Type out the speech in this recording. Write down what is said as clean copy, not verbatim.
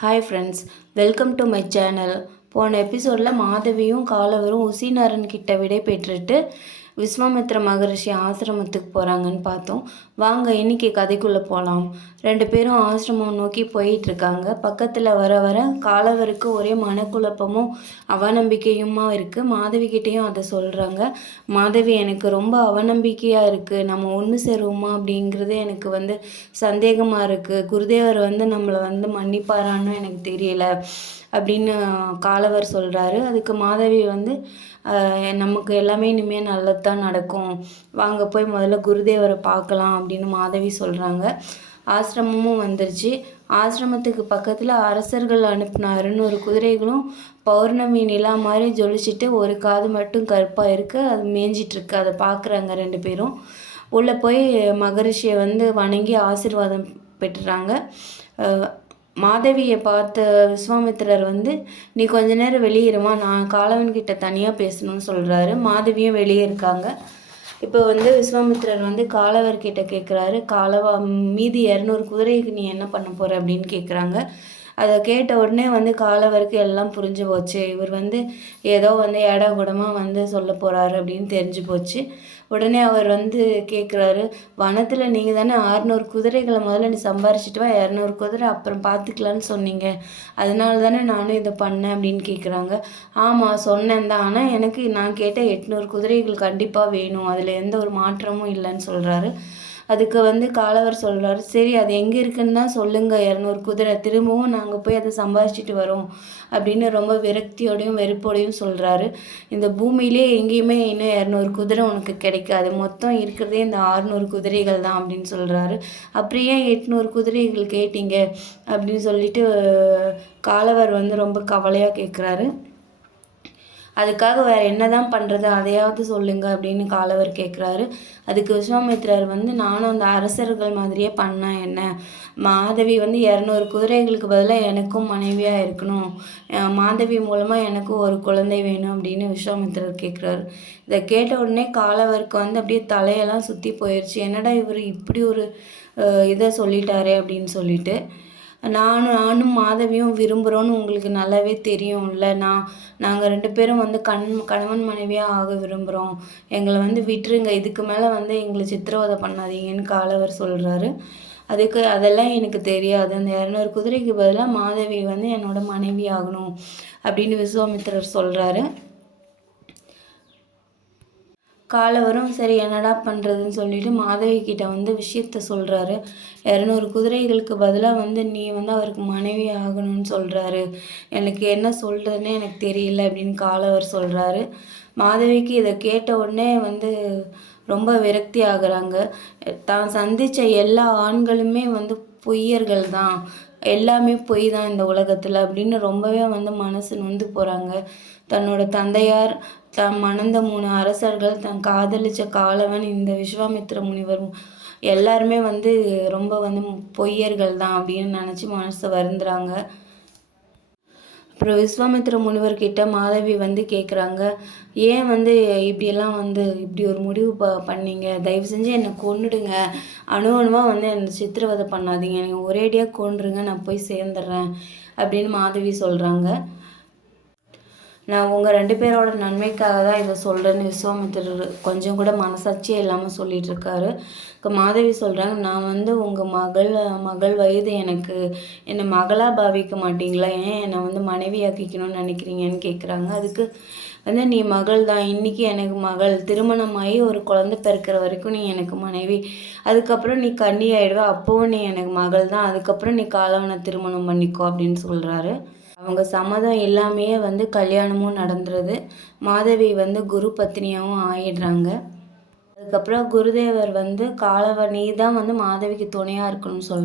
Hi friends, welcome to my channel. போன எபிசோடில் மாதவியும் காலவரும் உசிநாரன் கிட்ட விடை பெற்றுட்டு விஸ்வாமித்ர மகரிஷி ஆசிரமத்துக்கு போகிறாங்கன்னு பார்த்தோம். வாங்க இன்றைக்கி கதைக்குள்ளே போகலாம். 2 பேரும் ஆசிரமம் நோக்கி போயிட்டுருக்காங்க. பக்கத்தில் வர வர காலவருக்கு ஒரே மனக்குழப்பமும் அவநம்பிக்கையுமா இருக்குது. மாதவிக்கிட்டேயும் அதை சொல்கிறாங்க. மாதவி, எனக்கு ரொம்ப அவநம்பிக்கையாக இருக்குது, நம்ம ஒன்று சேருவோமா அப்படிங்கிறது எனக்கு சந்தேகமாக இருக்குது. குருதேவர் நம்மளை மன்னிப்பாரான்னு எனக்கு தெரியல அப்படின்னு காலவர் சொல்கிறாரு. அதுக்கு மாதவி நமக்கு எல்லாமே இனிமேல் நல்லது தான் நடக்கும், வாங்க போய் முதல்ல குருதேவரை பார்க்கலாம் அப்படின்னு மாதவி சொல்கிறாங்க. ஆசிரமமும் வந்துருச்சு. ஆசிரமத்துக்கு பக்கத்தில் அரசர்கள் அனுப்பின 600 குதிரைகளும் பௌர்ணமி நிலா மாதிரி ஜொலிச்சிட்டு ஒரு காது மட்டும் கருப்பாக இருக்குது, அது மேய்ஞ்சிட்ருக்கு. அதை பார்க்குறாங்க 2 பேரும். உள்ளே போய் மகரிஷியை வணங்கி ஆசீர்வாதம் பெற்றுறாங்க. மாதவியை பார்த்த விஸ்வாமித்திரர் நீ கொஞ்ச நேரம் வெளியேறுமா, நான் காலவன்கிட்ட தனியாக பேசணும்னு சொல்கிறாரு. மாதவியும் வெளியே இருக்காங்க. இப்போ விஸ்வாமித்திரர் காலவர்கிட்ட கேட்குறாரு, காலவா, மீதி 200 குதிரைக்கு நீ என்ன பண்ண போகிற அப்படின்னு கேட்குறாங்க. அதை கேட்ட உடனே காலவருக்கு எல்லாம் புரிஞ்சு போச்சு. இவர் ஏதோ ஏடா கூடமாக சொல்ல போகிறாரு அப்படின்னு தெரிஞ்சு போச்சு. உடனே அவர் கேட்குறாரு, வனத்தில் நீங்கள் தானே 600 குதிரைகளை முதல்ல நீ சம்பாரிச்சிட்டு வா, 200 குதிரை அப்புறம் பார்த்துக்கலான்னு சொன்னீங்க, அதனால தானே நானும் இதை பண்ணேன் அப்படின்னு கேட்குறாங்க. ஆமாம் சொன்னேன் தான், ஆனால் எனக்கு நான் கேட்ட 800 குதிரைகள் கண்டிப்பாக வேணும், அதில் எந்த ஒரு மாற்றமும் இல்லைன்னு சொல்கிறாரு. அதுக்கு காலவர் சொல்கிறாரு, சரி அது எங்கே இருக்குன்னு தான் சொல்லுங்கள், 200 குதிரை திரும்பவும் நாங்கள் போய் அதை சம்பாதிச்சிட்டு வரோம் அப்படின்னு ரொம்ப விரக்தியோடையும் வெறுப்போடையும் சொல்கிறாரு. இந்த பூமியிலே எங்கேயுமே இன்னும் 200 குதிரை உனக்கு கிடைக்காது, மொத்தம் இருக்கிறதே இந்த 600 குதிரைகள் தான் அப்படின்னு சொல்கிறாரு. அப்படியே 800 குதிரைகள் கேட்டீங்க அப்படின்னு சொல்லிட்டு காலவர் ரொம்ப கவலையாக கேட்குறாரு. அதுக்காக வேறு என்ன தான் பண்ணுறது, அதையாவது சொல்லுங்கள் அப்படின்னு காலவர் கேட்குறாரு. அதுக்கு விஸ்வாமித்திரர் நானும் அந்த அரசர்கள் மாதிரியே பண்ணேன், என்ன மாதவி 200 குதிரைகளுக்கு பதிலாக எனக்கும் மனைவியாக இருக்கணும், மாதவி மூலமாக எனக்கும் ஒரு குழந்தை வேணும் அப்படின்னு விஸ்வாமித்திரர் கேட்குறாரு. இதை கேட்ட உடனே காலவருக்கு அப்படியே தலையெல்லாம் சுற்றி போயிடுச்சு. என்னடா இவர் இப்படி ஒரு இதை சொல்லிட்டாரே அப்படின்னு சொல்லிட்டு, நானும் மாதவியும் விரும்புகிறோன்னு உங்களுக்கு நல்லாவே தெரியும்ல, நாங்கள் 2 பேரும் கணவன் மனைவியாக ஆக விரும்புகிறோம், எங்களை விட்டுருங்க, இதுக்கு மேலே எங்களை சித்திரவதை பண்ணாதீங்கன்னு காலவர் சொல்கிறாரு. அதெல்லாம் எனக்கு தெரியாது, அந்த 200 குதிரைக்கு பதிலாக மாதவி என்னோட மனைவி ஆகணும் அப்படின்னு விஸ்வாமித்திரர் சொல்கிறாரு. காலவரும் சரி என்னடா பண்ணுறதுன்னு சொல்லிட்டு மாதவி கிட்ட விஷயத்த சொல்கிறாரு. 200 குதிரைகளுக்கு பதிலாக நீ அவருக்கு மனைவி ஆகணும்னு சொல்கிறாரு, எனக்கு என்ன சொல்கிறதுனே எனக்கு தெரியல அப்படின்னு காலவர் சொல்கிறாரு. மாதவிக்கு இதை கேட்ட உடனே ரொம்ப விரக்தி ஆகுறாங்க. தான் சந்தித்த எல்லா ஆண்களுமே பொய்யர்கள் தான், எல்லாமே பொய் தான் இந்த உலகத்தில் அப்படின்னு ரொம்பவே மனசு நொந்து போகிறாங்க. தன்னோட தந்தையார், தான் மணந்த 3 அரசர்கள், தான் காதலிச்ச காலவன், இந்த விஸ்வாமித்திர முனிவர் எல்லாருமே ரொம்ப பொய்யர்கள் தான் அப்படின்னு நினச்சி மனசை வருந்துறாங்க. அப்புறம் விஸ்வாமித்திர முனிவர்கிட்ட மாதவி கேட்குறாங்க, ஏன் இப்படியெல்லாம் இப்படி ஒரு முடிவு பண்ணீங்க, தயவு செஞ்சு என்னை கொன்னுடுங்க, அணுவாக என்னை சித்திரவதை பண்ணாதீங்க, நீங்கள் ஒரேடியாக கொன்றுங்க, நான் போய் சேர்ந்துடுறேன் அப்படின்னு மாதவி சொல்கிறாங்க. நான் உங்கள் 2 பேரோட நன்மைக்காக தான் இதை சொல்கிறேன்னு விஸ்வாமித்திரர் கொஞ்சம் கூட மனசாட்சியே இல்லாமல் சொல்லிகிட்ருக்காரு. மாதவி சொல்கிறாங்க, நான் உங்கள் மகள் வயது, என்னை மகளாக பாவிக்க மாட்டிங்களா, ஏன் என்னை மனைவியாக்கிக்கணும்னு நினைக்கிறீங்கன்னு கேட்குறாங்க. அதுக்கு நீ மகள் தான், இன்றைக்கி எனக்கு மகள், திருமணமாகி ஒரு குழந்தை பிறக்கிற வரைக்கும் நீ எனக்கு மனைவி, அதுக்கப்புறம் நீ கன்னி ஆகிடுவ, அப்போவும் நீ எனக்கு மகள் தான், அதுக்கப்புறம் நீ காலவனை திருமணம் பண்ணிக்கோ அப்படின்னு சொல்கிறாரு. அவங்க சம்மதம் எல்லாமே கல்யாணமும் நடந்துருது. மாதவி குரு பத்னியாகவும் ஆயிடுறாங்க. அதுக்கப்புறம் குருதேவர் காலவ நீ தான் மாதவிக்கு துணையாக இருக்கணும்னு சொல்கிறார்.